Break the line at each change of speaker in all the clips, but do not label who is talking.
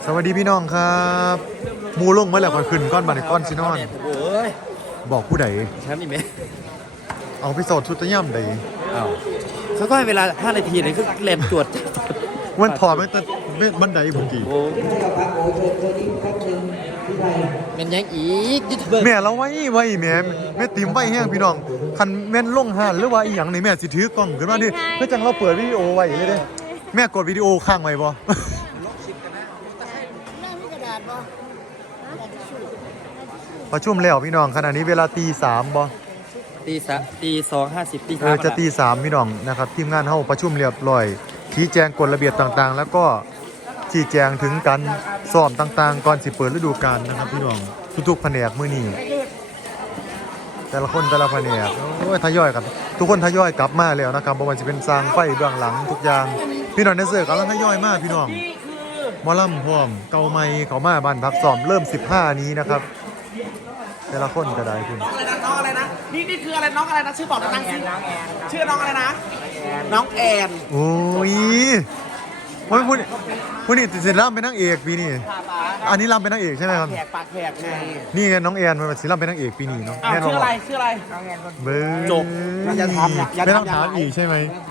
สวัสดีพี่น้องครับมูลงมาแล้วก่อนขึ้นก้อนบานก้อนซินอนบอกผู้ใด
แชมป์อีกไหม
เอาพิโซดชุดตะย่ำใด
อ้าวเขาก็ให้เวลา5 นาทีเลยคือแลมจวด
มันถอดไม่แต่บันไดผมกี่
มันยังอีกยูทูบเบอร์
แม่เราไว้แม่ติมไว้แห้งพี่น้องคันแม่นลงห่านหรือว่าอีหยังนี่แม่สิถือกล้องขึ้นมาดิเพื่อจังเราเปิดวิดีโอไว้เลยเด้แม่กดวิดีโอค้างไว้บ่ประชุมแล้วพี่น้องขณะนี้เวลาตี 3บ่
ตี 2:50ตี
จะตี 3พี่น้องนะครับทีมงานเฮาประชุมเรียบร้อยชี้แจงกฎระเบียบต่างๆแล้วก็ชี้แจงถึงการซ้อมต่างๆก่อนสิเปิดฤดูกาลนะครับพี่น้องทุกๆแผนกมื้อนี้แต่ละคนแต่ละแผนกโอ้ยทยอยกันทุกคนทยอยกลับมาแล้วนะครับบ่ว่าสิเป็นสร้างไฟเบื้องหลังทุกอย่างพี่น้องในเสิร์ฟกำลังทยอยมาพี่น้องหมอลำพร้อมเก่าใหม่เขามาบ้านพักซ้อมเริ่ม15นี้นะครับแต่ละคนก็ได้คุณ
น้องอะไรนะนี่คืออะไรน้องอะไรนะชื่อบอกดังๆชื่อน้องอะไรนะน้องแอน
โอ้ยพูดนี่ศิลป์เป็นนางเอกปีนี้อันนี้รำเป็นนางเอกใช่ไหมครับ
ปากแขกไง
นี่ไงน้องแอนมันศิลป์เป็นนางเอกปีนี้เนาะ
ชื่ออะไร
เบอร์
จบอย่าทำ
ไม่ต้องถามอีกใช่ไหม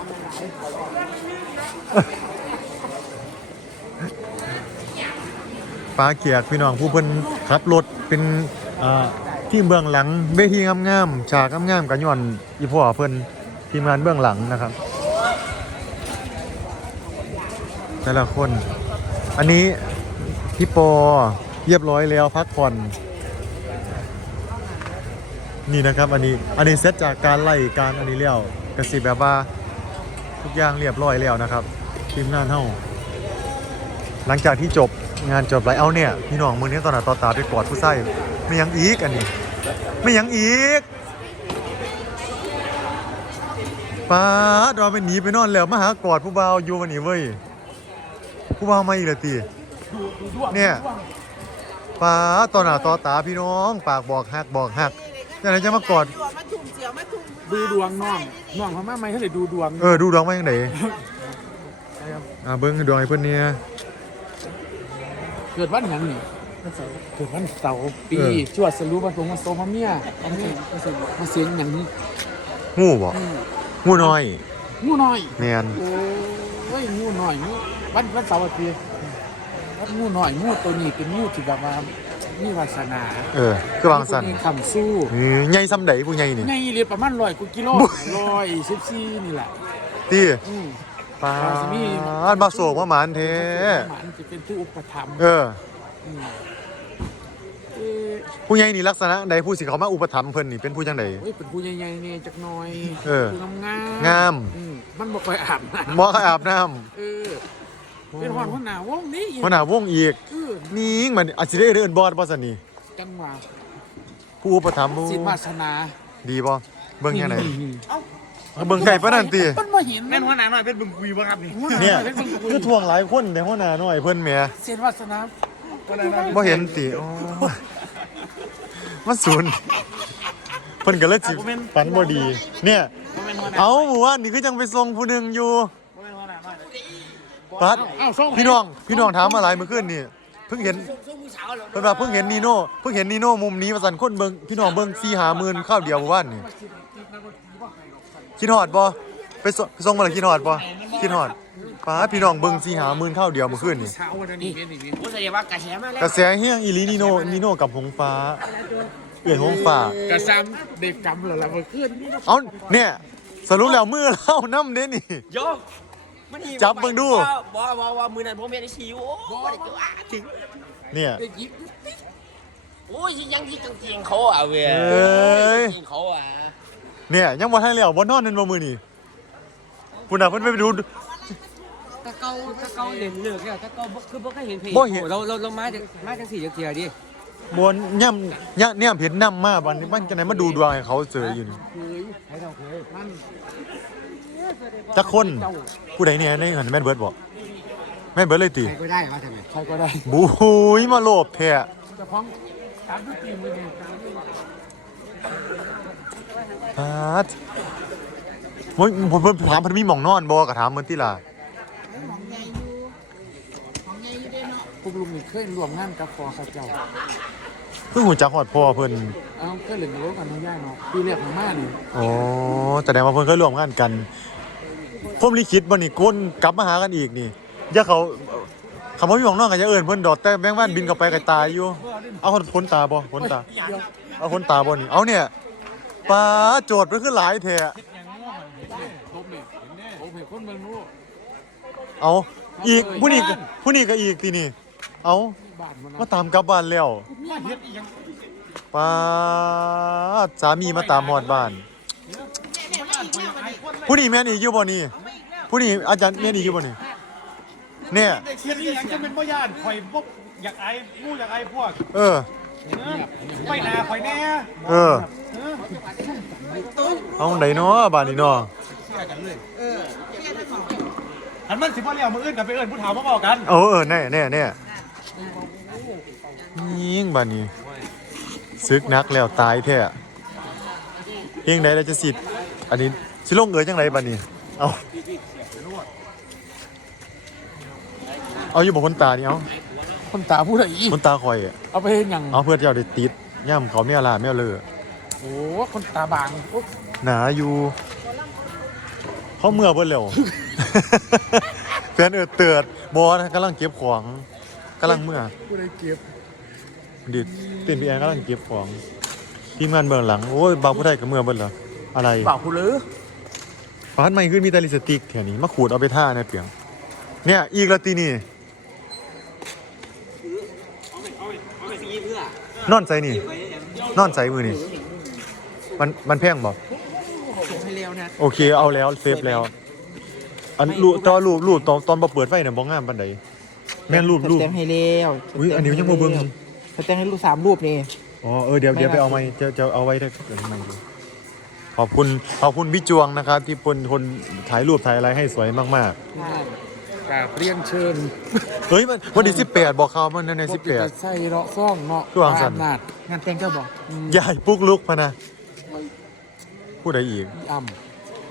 ป้าเกียกพี่น้องผู้เพิ่นขับรถเป็นทีมเบื้องหลังเวทีงามๆฉากงามๆกันย้อนอีพ่อเพิ่นทีมงานเบื้องหลังนะครับแต่ละคนอันนี้พี่ปอเรียบร้อยแล้วพักผ่อนนี่นะครับอันนี้เซตจากการไล่การอันนี้เลี้ยวกระสิบแบบว่าทุกอย่างเรียบร้อยแล้วนะครับทีมงานเฮาหลังจากที่จบงานจบไรเอาเนี่ยพี่น้องมือนี้ตอนหน้าต่อตาไปกอดผู้ใส่ไม่ยังอีกอันนี้ไม่ยังอีกป้าเราไปหนีไปนอนแล้วมาหากอดผู้บ่าวอยู่วันนี้เว้ยผู้บ่าวมาอีกเลยตีเนี่ยป้าตอนหน้าต่อตาพี่น้องปากบอกหักอย่างไรจะมากอด
ดูดวงน้องเขามาไหมเขาเลยดูดวง
ดูดวงมาอย่างไหนเบิ้งดวงไอ้เพื่อนเนี่ย
เกิดวันยังนี่เกิดวันเสาร์ปีชวดสรุปมาตรงมาโซมาเมียมาเสียงอย่างนี้
งูบ่งูน้อยแมน
โอ้ยงูน้อยวันเสาร์อาทิตย์งูน้อยงูตัวนี้เป็นงูที่แบบว่ามีวาสนา
คือบางสัน
คำสู้
ใหญ่ซ้ำใดผู้ใหญ่นี่
ใหญ่เรียบประมาณ100 กว่ากิโล114นี่แหละ
ตีป้ามาโศกมาหมานเท
หมานจะเป็นผู้อุปถัมภ์
ผู้ใหญ่นี่ลักษณะใดผู้สิเขามาอุปถัมภ์เพิ่นนี่เป็นผู้จังใด
เป็นผู้ใหญ่ๆเนี่ยจักหน่อย
งาม
มันบ่ค่อยอาบน้
ำบ่ค่อยอาบน้
ำเป็นหัวหน้าวงนี้
หัวหน้าวงอีกนี่มันอาจจะได้เดินบอดบ่ซั่นนี่
จังหวะ
ผู้อุปถัมภ์
สิวาสนา
ดีบ่เบิ่งจังได๋เบิ่งไก่ปะนั่นติ
มันบ่เห็นแม่นหัวหน้าน้อยเป็นบึงกุยบ่ครับนี่
เนี่ยคือทวงหลายคนแต่หัวหน้าน้อยเพิ่นแหม
เสียนวาสนา
บ่เห็นติมันศูนย์เพิ่นก็เลยสิฝันบ่ดีเนี่ยเอาหมู่บ้านนี่คือจังไปส่งผู้นึงอยู่ปัดพี่น้องถามมาหลายมื้อคืนนี่เพิ่งเห็นเพิ่นว่าเพิ่งเห็นนีโน่มุมนี้ว่าซั่นคนเบิ่งพี่น้องเบิ่ง 4-5 หมื่นข้าวเดียวหมู่บ้านนี่คิดฮอดบ่ไปส่งมาแล้วคิดฮอดบ่คิดฮอดป้าพี่น้องเบิ่ง 4-5 หมื่นข้าวเดียวเมื่อคืนนี่กระแสเฮียงอีหลีนีโน่กับหงฟ้าเอื้อยหงฟ้าก
ระซ้ำเด็กกำแล้วเมื่อคืน
เอ้าเนี่ยสรุปแล้วมือเล่านำเด้นี่
โย
จับเบิ่งดู
ว่ามือนั้นผมเห็นไอ้ชิวโอ้ยถึง
เนี่ย
โอ้ยยังที่จังเกียงเขาอ่ะเว้ยเขาอ่ะ
เนี่ยยังบ่ทันแล้วบ่นอนนั่นบ่มื้อนี้พุ่นน่ะเพิ่นไปดู
ตะเกาเล่นเลิกแล้วตะเกาคือบ่เคยเห็นเพลงเรามาจังสี่จังเทียดิ
บ่ย่ำเนี่ยเห็นนำมาบัดนี้มันจังได๋มาดูดวงให้เขาเจออยู่นี่จักคนผู้ใดเนี่ยในหันแม่นเบิดบ่แม่นเบิดเลยติ
ใครก็ได้ว่าซั่นใครก็ได้
บุยมาโลภแท้
เจ้าของตามทีมมื้อนี้
ผมถามเพิ่นมีหม่องนอนบ่ก็ถามเพิ่นติล่ะ
พวกลุงนี่เคยร่วมงานกับพอเขาเจ้า
เพิ่งหูจักฮอดพ่อเพิ่น
เอาเคยเล่นกับรถกันน้องย่าเนาะปีแรกของมานี่
อ๋อแสดงว่าเพิ่นเคยร่วมงานกันพรหมลิขิตบ่นี่ก้นกลับมาหากันอีกนี่อย่าเขาคำว่าพี่ของน้องก็จะเอิ้นเพิ่นดอกแต่แมงวันบินเข้าไปก็ตายอยู่เอาคนตาบ่คนตาเอาคนตาบ่นี่เอาเนี่ยปลาโจทย์มันคือหลายแท้
ผมนี่ผมเห็นคนเมืองรู้
เอาอีกผู้นี้ก็อีกทีนี่เอา
บ้านมัน
มาตามกลับบ้านแล้วป้าดสามีมาตามฮอดบ้านผู้นี้แม่นอีกอยู่บ่นี่ผู้นี้อาจารย์แม่นอีกอยู่บ่นี่เนี่ย
เชียร์นี่ยังจะเป็นบ่ย่านข่อยบ่อยากไอ้งูอยากไอ้พวก
เออ
ไปหนาข่อยแน่
เออเอาไหนเนาะบ้านนี้เนาะ
หันมันสิบ่เลี้ยวมืออื่นกับไปเอิ้นผู้เฒ่ามาบอกกัน
เออเนี่ยยิงบ้านนี้ซึกนักแล้วตายแท้เพียงใดเราจะสิอันนี้สิลงเอ๋ยจังไดบ้านนี้เอาอยู่บ่คนตานี่เอา
คนตาพูดอะไรอีก
คนตาข่อยอะ
เอาไปเห็นยัง
เอาเพื่อเจ้าได้ติดย่ำเขาเมียลาเมียเลอ
โอ้คนตาบางโอ้
หนาอยู่เขาเมื่อเบิ่นแล้ว แฟนเตือดบอนะกำลังเก็บของกำลังเมื่อ
พูดอะไรเก็บ
ดิดเต้นพี่แอนกำลังเก็บของทีมงานเบื้องหลังโอ้ยบางผู้ใดกับเมื่อเบิ่นเหรออะไร
เปล่าคุณหรือ
ฟาดใหม่ขึ้นมีแต่ลิปสติกแถวนี้มาขูดเอาไปท่าในเปียงเนี่ยอีกแล้วตีนี่นอนใจนี่นอนใจมือนี่มันแพงบ่โอเคเอาแล้วเซฟแล้วอันรูปตอนรูปตอนบ่เปิดไฟน่ะบ่งามปานใดแม่นรูป
เต็มให้เร็ว
อุ้ยอันนี้ยังบ่เบิ่ง
เต็มให้ลูก3 รูปนี่
อ๋อเดี๋ยวไปเอาไม้จะเอาไว้ได้เดี๋ยวทำไมดูขอบคุณพี่จวงนะครับที่เป็นคนถ่ายรูปถ่ายอะไรให้สวยมาก
กราบเรียนเชิญ
ๆเฮ้ยมันวันที่18บอกเขามันใน
ใส่เนาะซ่องเนาะ
ตัวอังสัน
นาด
งานแต่งเจ้าบอก
18ยายปุ๊กลุกพะนะผู้ใดอีก
อ่
โอ้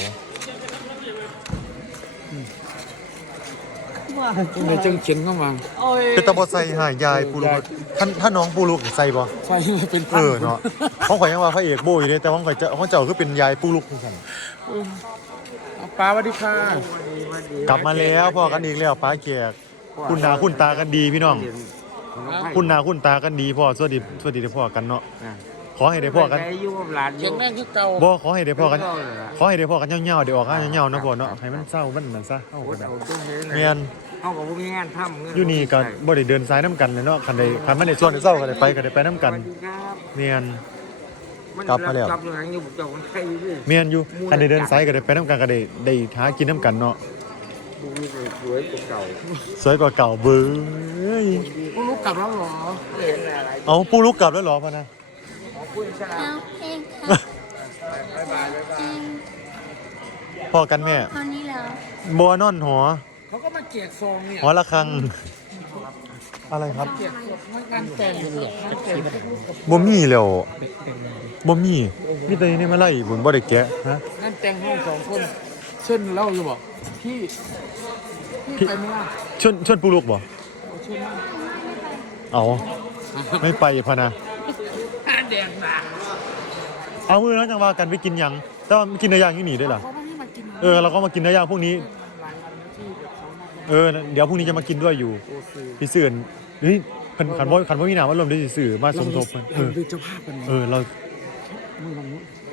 ำในจังเขียนเข้ามา
เป็นตาบอใส่หายยายปูลุกท่านน้องปูลุกใส่บ่
ใส่เป็น
เนาะเขาข่อยยังว่าพระเอกโบอยู่เด้แต่ว่าข่อยจะเขาเจ้าคือเป็นยายปูลุกคือกัน
ปลาสวัสดีค่ะ
กลับมาแล้วพ่อกันอีกแล้วป้าแขกคุณหน้าคุณตากันดีพี่น้อง คุณหน้าคุณตากันดีพ่อสวัสดีได้พ่อกันเนาะขอให้ได้พ่อกัน
อยู่กับหลานอ
เขีย
ยู่
นแม่งคือเก่า
บ่ขอให้ได้พ่อกันขอให้ได้พ่อกันยาวๆเดี๋ยวออกงานยาวๆนะพ่อเนาะให้มันเศร้ามันนั่นซะเฮาก็ได้แม่น
เฮาก็บ่มีงานทำ
อยู่นี่ก็บ่ได้เดินสายนํกันเลยเนาะคันมันได้ส่วนได้เศร้าก็ได้ไปนํกัน
ครับ
แม่น กลับมาแล้ว
จับอยู่หางอยู่เจ้าคนไข้อยู่
แม่นอยู่คันได้เดินสายก็ได้ไปนํกันก็ได้หากินนํกันเนาะ
ดูมีสวยกว่าเก่า
สวยกว่าเก่าเบ้ย
กูรู้กลับแล้วเหรอ
เห็นอะไร
เอาปูลุกกลับแล้วเหรอพ่อนะ
ของคุณชนะ
เอาเพลงค่ะเพลง
พ่อกันแม่
คราวนี้แล้ว
บัวนอนหอ
เขาก็มาเกียกซองเนี่ย
หอระฆังอะไรครับ
เกียกงานแต่งงานแต่ง
บ่มีแล้วบ่มีแต่นี่มาไล่บุญบ่ได้แกะฮะ
งานแต่งห้อง2 คนเช่นเล่าอยู่บอกพี่ไปไหมล่ะ
ชวนปูลุกบ่
เช่นว่า
เอาไม่ไปพะนะ
แดงหนา
เอามื้อนั้นจังว่ากันไปกินหยังแต่ว่ากินเนื้อย่างอยู่นี่ด้วยล่ะ
เขาไม่ให้มากิน
เราก็มากินเนื้อย่างพวกนี้
หลายวันที่แบบเขามา
เดี๋ยวพรุ่งนี้จะมากินด้วยอยู่
โอเค
พี่เสื่อนนี่ขันบ่มีหนามว่ารวมได้สื่อมาสมทบเพิ่น
เป็นเจ้าภาพกัน
เรา
มือวันนี้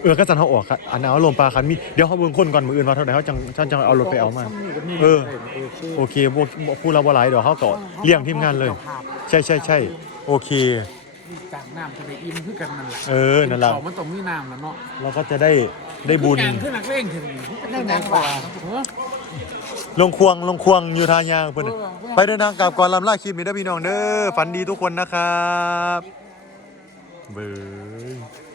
ก็จันเฮาออกครับอันเอาลมปลาคันมีเดี๋ยวเฮาเบิ่งคนก่อนมื้ออื่นว่าเท่าใดเฮาจังเอารถไปเอามา โอเคพูดเราบ่หลายเดี๋ยวเฮาก็เลี้ยงทีมงานเลย ใช่โอเค
มีจากน้ำทะเลอินคือกันนั่นแหละ
นั่นล่ะ
มันต้องมีน้ำแล้วเนาะ
เราก็จะได้บุญ
ขึ้นนักเล่งถึงได้แรงกว่า
ลงควงอยู่ทางยางเพิ่นไปเดินทางกลับก่อนลำลาคลิปนี้เด้อพี่น้องเด้อฝันดีทุกคนนะครับเบ้ย